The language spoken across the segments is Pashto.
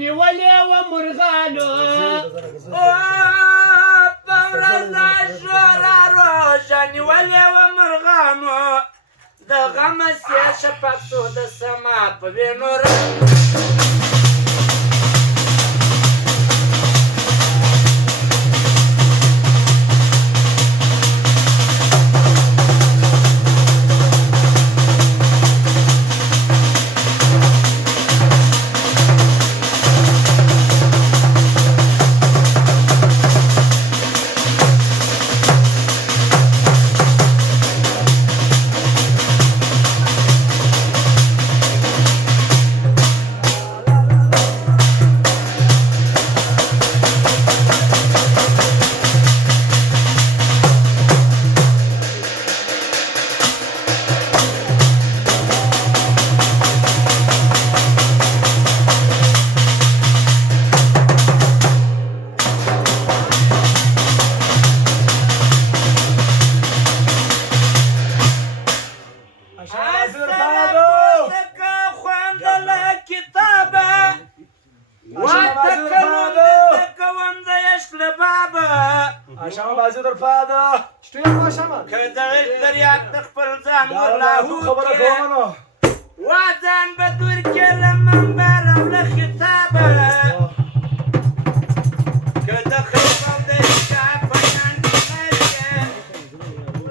نیولې وه مرغانو په ورځ د شورارو ژه نیولې وه مرغانو د غمه سې شفق سو د سما په وینو وازان بدور كلا من برم لخطابه كده خيبه ودشا بيان كماليه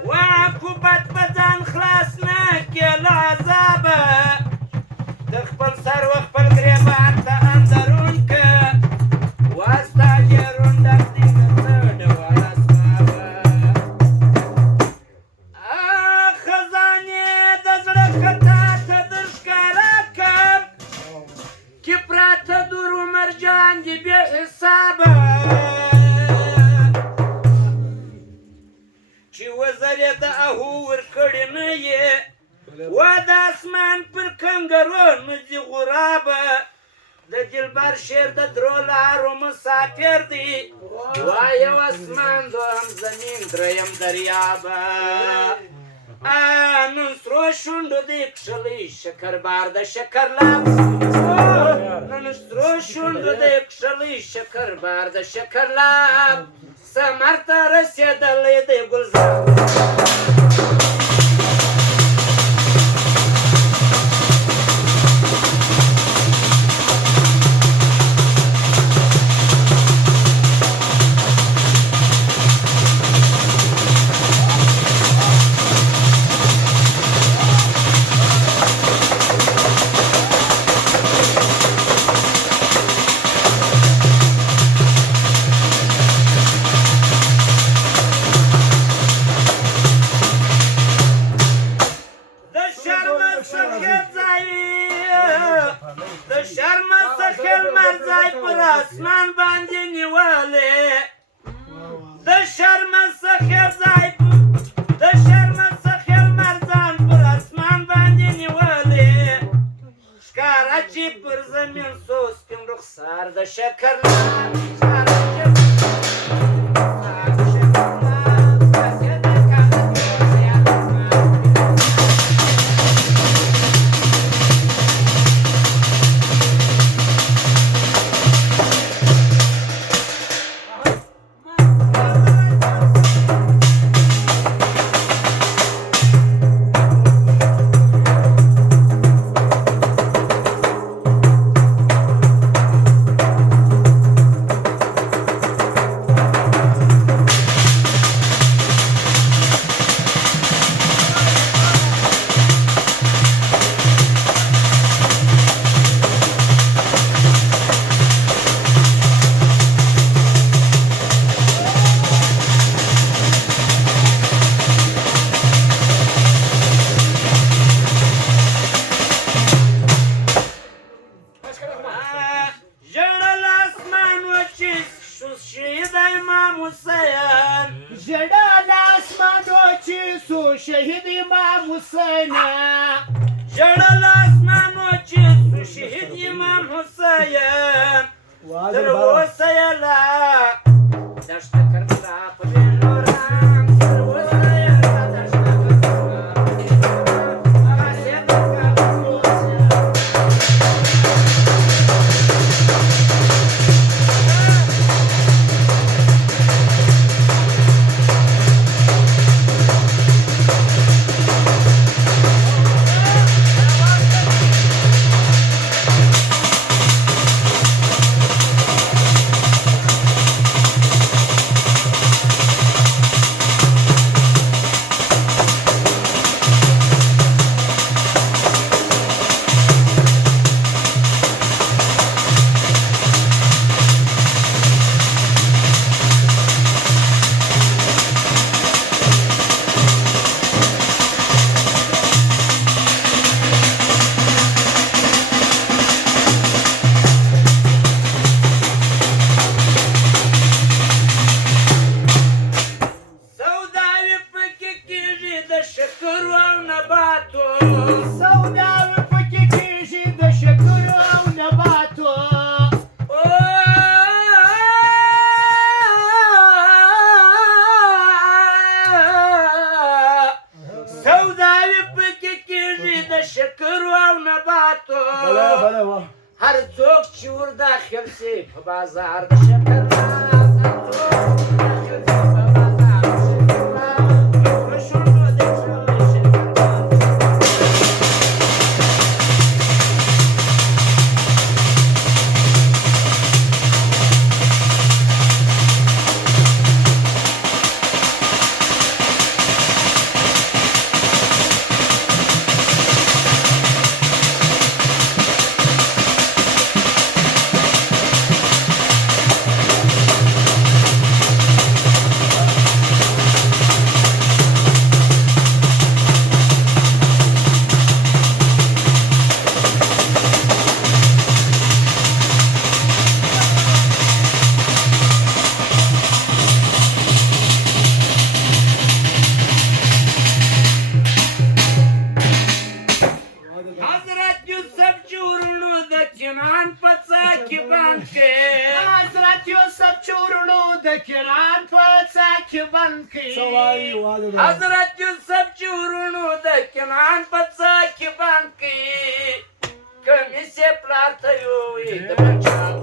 وعقوبات بدان خلاصنا كلا عذابه تخبل سر وخبل قريبه انت اندرونك واستاجرون دقدين السود ولا اسمابه خزاني دزرك مرجان دي بحسابه چې وزرې د اهو ورکړې نه یې و د اسمان پر کنګرو مزي غرابه د دلبر شعر د درو لارو مسافر دی وایو اسمان دوهم زمین دریم دریابه نن سرو شونډو دې کښلی شکربار د شکر لاب نن سرو شونډو دې کښلی شکربار د شکر لاب ثمر ته رسېدلی دی ګلزار اسمان باندې نیولې د شرم څخه ځای د شرم څخه مرزان پر اسمان باندې نیولې ښکارا چې پر زمین سو سپین رخسار د شکر شهید امام حسین جړل اسمانو چې شهید امام حسین تر اوسه یې لا دشت کربلا په نوران تر اوسه یې لا دشت کربلا هر څوک چې ور داخل شي په بازار د شکر راز، هر څوک چې داخل شي په بازار د شکر راز، مشروع د شمع شکر راز. حضرت یوسف چې ورونو د کنعان په څا کې بند کړ، حضرت یوسف چې ورونو د کنعان په څا کې بند کړ. حضرت یوسف چې ورونو د کنعان په څا کې بند کړ، کمیس یې پلار ته یووړ د بچا